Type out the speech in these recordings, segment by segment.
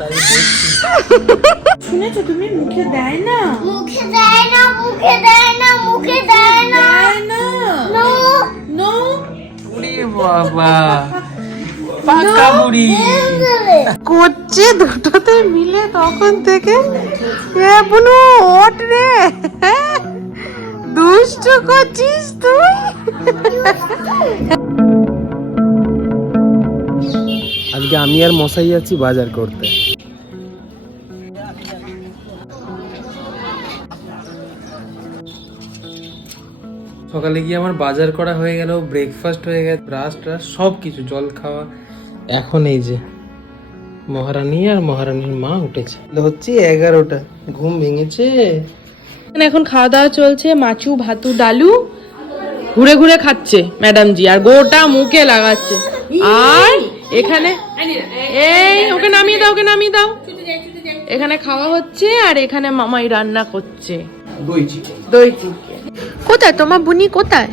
তাই দেখছি। শুনেছো তুমি? মুখে দেয় না, মুখে দেয় না, মুখে দেয় না, মুখে দেয় না, নো নো। ওরে বাবা, পাকা বুড়ি করছে দুটোতে মিলে তখন থেকে। এ বুনু ওঠ রে, দুষ্ট করছিস তুই। আজকে আমি আর মশাই যাচ্ছি বাজার করতে। সকালে গিয়ে আমার বাজার করা হয়ে গেল, ব্রেকফাস্ট হয়ে গেছে, ব্রাশ ট্রাশ সব কিছু, জল খাওয়া। এখন এই যে মহারানী আর মহারানীর মা উঠেছে, হচ্ছে 11টা, ঘুম ভেঙেছে। এখন খাওয়া দাওয়া চলছে, মাছু ভাতু ডালু ঘুরে ঘুরে খাচ্ছে ম্যাডাম জি, আর গোটা মুখে লাগাচ্ছে। আর এখানে এই ওকে নামিয়ে দাও, ওকে নামিয়ে দাও। এখানে খাওয়া হচ্ছে আর এখানে মামাই রান্না করছে দই চিকেন। দই চিকেন। কোথায় তোমার বুনি, কোথায়?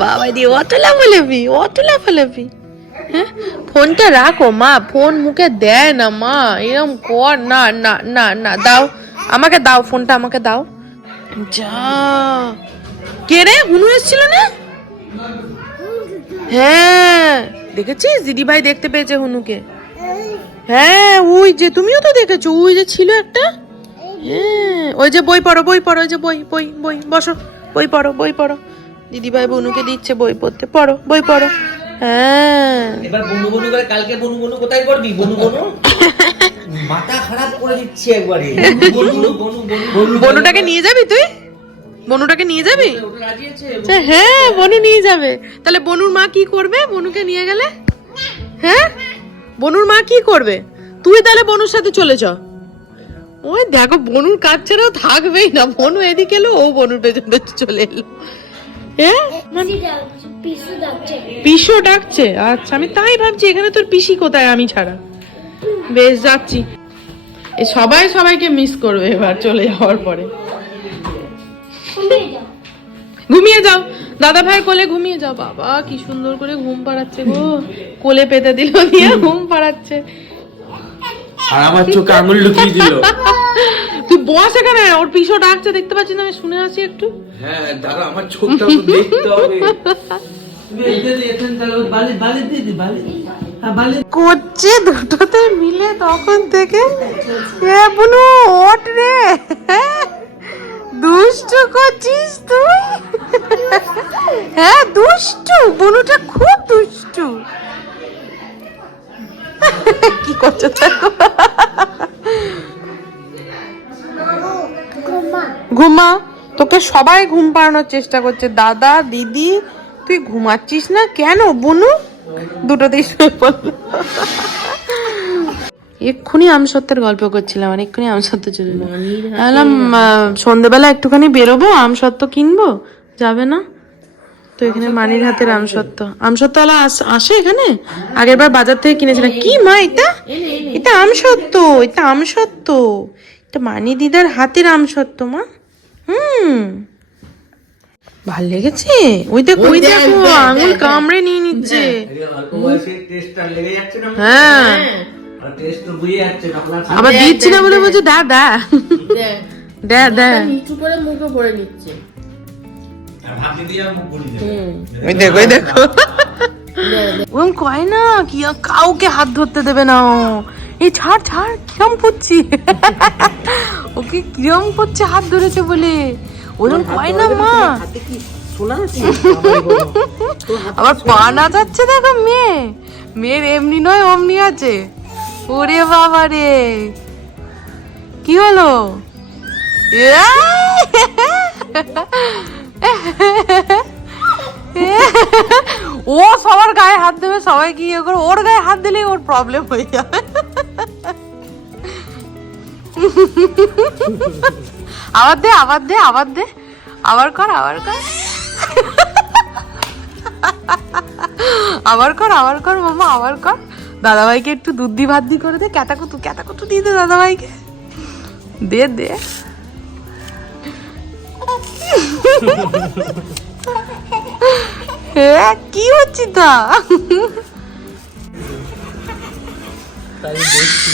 বাবা দিয়ে অত লাফালাফি, অত লাফালাফি। হ্যাঁ, ফোনটা রাখো মা, ফোন মুখে দেয় না মা, এরকম কর না। না না না, দাও আমাকে, দাও ফোনটা আমাকে দাও। যা, কে রে? হুনু এসেছিল না? হ্যাঁ দেখেছিস, দিদি ভাই দেখতে পেয়েছে হুনুকে। হ্যাঁ ওই যে, তুমিও তো দেখেছো, ওই যে ছিল একটা। হ্যাঁ ওই যে বই পড়ো, বই পড়ো, ওই যে বই বই বই, বসো বই পড়ো, বই পড়ো। দিদি ভাই বনুকে দিচ্ছে বই পড়তে, পড়ো বই পড়ো। হ্যাঁ এবার বনু বনু করে, কালকে বনু বনু কোথায় করবি? বনু বনু মাথা খারাপ করে দিচ্ছে একবারে। বনু বনু বনু বনুটাকে নিয়ে যাবি তুই? বনুটাকে নিয়ে যাবি? ওটা রাজি আছে? হ্যাঁ বনু নিয়ে যাবে। তাহলে বনুর মা কি করবে বনুকে নিয়ে গেলে? হ্যাঁ বনুর মা কি করবে? তুই তাহলে বনুর সাথে চলে চ। ওই দেখো বনুর কাজ ছাড়াও থাকবেই না, বনু এদিকে এলো, ও বনুর পেছন পেছন চলে এলো। হ্যাঁ পিসু ডাকছে। পিসু ডাকছে? আচ্ছা, আমি তাই ভাবছি এখানে তোর পিসি কোথায় আমি ছাড়া। বেশ যাচ্ছি, এই সবাই সবাইকে মিস করবে এবার চলে যাওয়ার পরে। ঘুমিয়ে যাও, দাদা ভাই কোলে ঘুমিয়ে যাও। বাবা কি সুন্দর করে ঘুম পাড়াচ্ছে গো, কোলে পেতে দিল দিয়ে ঘুম পাড়াচ্ছে। আর আমার চোখে আঙুল ঢুকিয়ে দিল। তুই বস এখানে, ওর পিসো ডাকছে, দেখতে পাচ্ছি না, আমি শুনে আসি একটু। হ্যাঁ দাঁড়া, আমার চোখটা তো দেখতে হবে। করছে দুটোতে মিলে তখন থেকে। এ বুনু ওঠ রে, দুষ্টু করছিস তুই। হ্যাঁ দুষ্টু, বুনুটা খুব দুষ্টু। কি করছো দেখো। ঘুমা, তোকে সবাই ঘুম পাড়ানোর চেষ্টা করছে, দাদা দিদি, তুই ঘুমাচ্ছিস না কেন? বুনু দুটোতেই শুয়ে পড়লো। এক্ষুনি আমসত্ত্বের গল্প করছিলাম আর এক্ষুনি আমসত্ত্ব চলে এলো। বললাম সন্ধ্যেবেলা একটুখানি বেরোবো, আমসত্ত্ব কিনবো, যাবে না তো? এখানে মানির হাতের আমসত্ত্ব, আমসত্ত্বওয়ালা আসে এখানে। আগের বার বাজার থেকে কিনেছিলাম। কি মা এটা? এটা আমসত্ত্ব, এটা আমসত্ত্ব, এটা মানি দিদার হাতের আমসত্ত্ব মা। ভাল লেগেছে? ওই দেখো, ওই দেখো আঙুল কামড়ে নিয়ে নিচ্ছে। হ্যাঁ আবার দিচ্ছি না বলে বলছে দা দা দা দা, নিচু করে মুখে ভরে নিচ্ছে। ওই দেখো, ওই দেখো ওরকম কয় না কি, কাউকে হাত ধরতে দেবে না ও। এই ছাড় ছাড়, কিরম করছি ওকে, কিরম করছে হাত ধরেছে বলে, ওরকম কয় না মা। আবার পা না যাচ্ছে, দেখো মেয়ে, মেয়ের এমনি নয় অমনি আছে। ওরে বাবা রে, কি হলো? ও সবার গায়ে হাত দেবে, সবাই কি ইয়ে করে, ওর গায়ে হাত দিলেই ওর প্রবলেম হয়ে যাবে। আবার দে, আবার দে, আবার দে, আবার কর, আবার কর, আবার কর, আবার কর মামা, আবার কর। দাদাভাইকে একটু দুধ দি ভাত দি করে দে, ক্যাটাকুটু ক্যাটাকুটু দিয়ে দে দাদাভাইকে, দে দে। কি হচ্ছে তা? তাই দেখছি।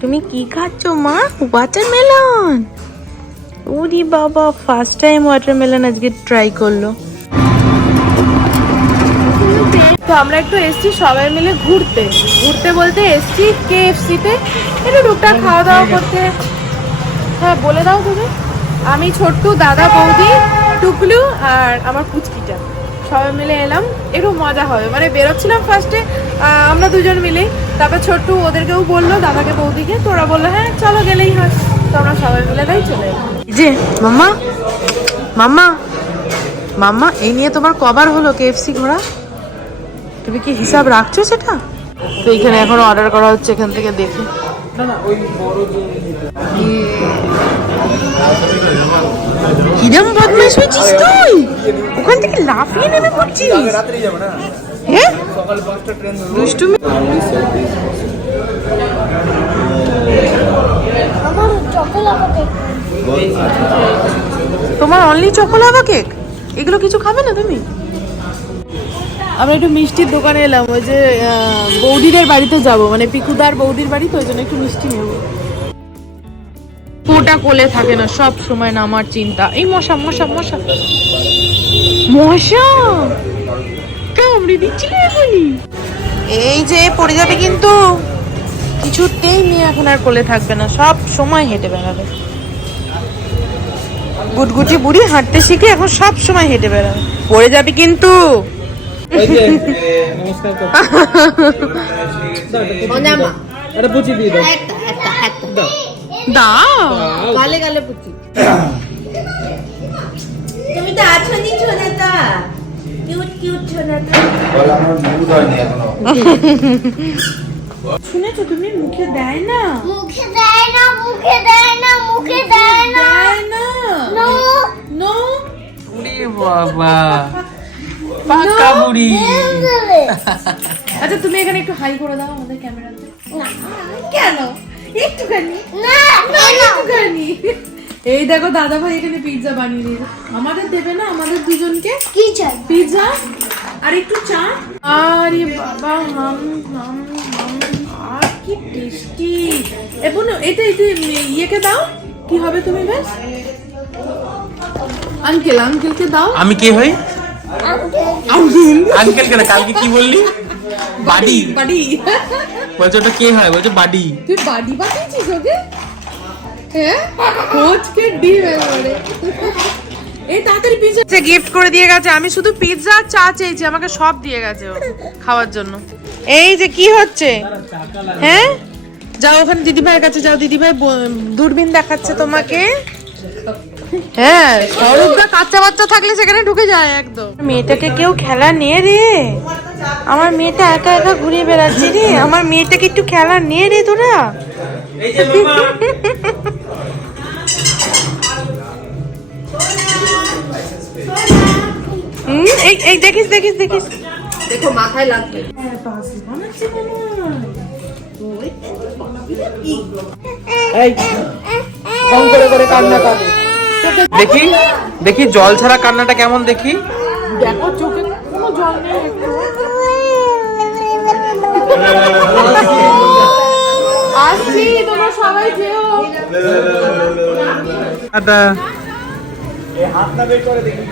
তুমি কি খাচ্ছ মা? ওয়াটারমেলন। ওরে বাবা, ফার্স্ট টাইম ওয়াটারমেলন আজকে ট্রাই করলো। তো আমরা একটু এসছি সবাই মিলে ঘুরতে ঘুরতে বলতে এসছি KFC তে একটু টুকটাক খাওয়া দাওয়া করতে। হ্যাঁ বলে দাও তুমি। আমি ছোট্টু, দাদা, বৌদি, টুকলু আর আমার পুচকিটা সবাই মিলে এলাম। একটু মজা হবে, মানে বেরোচ্ছিলাম ফার্স্টে আমরা দুজন মিলে, তারপর ছোট্টু ওদেরকেও বললো, দাদাকে বৌদিকে, তো ওরা বললো হ্যাঁ চলো গেলেই হয়। তো আমরা সবাই মিলে তাই চলে এলাম। যে মাম্মা মাম্মা মাম্মা, এই নিয়ে তোমার কবার হলো KFC ঘোরা? তুমি কি হিসাব রাখছো সেটা? তো এখানে এখন অর্ডার করা হচ্ছে এখান থেকে দেখে। না না, ওই বড় যে কিরম বদমাইশ হয়েছিস তুই? ওখান থেকে লাফিয়ে নেমে পড়ছিস। রাত্রি যাবো না, হ্যাঁ সকাল 5টা ট্রেন ধরবো। দুষ্টুমি। আমার চকোলাভা কেক। তোমার অনলি চকোলাভা কেক? এগুলো কিছু খাবে না তুমি? আমরা একটু মিষ্টির দোকানে এলাম, ওই যে বৌদিদের বাড়িতে যাব, মানে পিকুদার বৌদির বাড়ি, তো ওই জন্য একটু মিষ্টি নেব। ওটা কোলে থাকে না সব সময়, না আমার চিন্তা। এই মশা মশা মশা মশা কামড়ে দিচ্ছিল এখনই। এই যে পড়ে যাবে কিন্তু, কিছুতেই মেয়ে এখন আর কোলে থাকবে না, সব সময় হেঁটে বেড়াবে। গুটগুটি বুড়ি হাঁটতে শিখে এখন সব সময় হেঁটে বেড়াবে, পড়ে যাবে কিন্তু। ওই যে নমস্কার করো। এটা পুচি দিয়ে দাও। দাও। দাও গালে গালে পুচি। তুমি তো আছো নি ছোনাটা, কিউট কিউট ছোনাটা। শুনেছো তুমি? মুখে দেয় না, মুখে দেয় না, মুখে দেয় না, মুখে দেয় না। দেয় না। নো নো ওরে বাবা, পাকা বুড়ি। দেবে। আচ্ছা তুমি এখানে একটু হাই করে দাও আমাদের ক্যামেরাতে। কেন? একটুখানি না না না। একটুখানি। এই দেখো দাদা ভাই এখানে পিৎজা বানিয়ে দিয়েছে, আমাদের দেবে না? আমাদের দুজনকে কি চাই? পিৎজা আর একটু চা। আরে বাবা, হাম হাম হাম, আর কি টেস্টি। এবং এটা এটা ইয়েকে দাও, কি হবে তুমি? বেশ আঙ্কেলকে দাও। আমি কে হই? আঙ্কেল আঙ্কেল কেন? কালকে কি বললি? বাডি বাড়ি। বলছে, ওটা কে হয়? বলছে বাডি। তুই বাড়ি বানিয়েছিস ওকে? হ্যাঁ, কোচকে ডিম এবারে। এই তাড়াতাড়ি পিৎজা গিফট করে দিয়ে গেছে। আমি শুধু পিৎজা আর চা চেয়েছি, আমাকে সব দিয়ে গেছে ও খাওয়ার জন্য। এই যে কি হচ্ছে? হ্যাঁ যাও ওখানে দিদিভাইয়ের কাছে যাও, দিদিভাই দূরবীন দেখাচ্ছে তোমাকে। হ্যাঁ, স্বরূপদা কাচ্চা বাচ্চা থাকলে সেখানে ঢুকে যায় একদম। মেয়েটাকে কেউ খেলা নে রে, আমার মেয়েটা একা একা ঘুরে বেড়াচ্ছে রে, আমার মেয়েটাকে একটু খেলা নে রে তোরা। এই যে মামা, এই এই দেখিস দেখিস দেখিস। দেখো মাথায় লাগবে। এই কম করে করে কান্না কর। দেখি দেখি জল ছাড়া কান্নাটা কেমন দেখি। দেখো চোখে কোনো জল নেই একটু। আসছি, তোমরা সবাই যেও। দাদা, এই হাত না বের করে দেখি।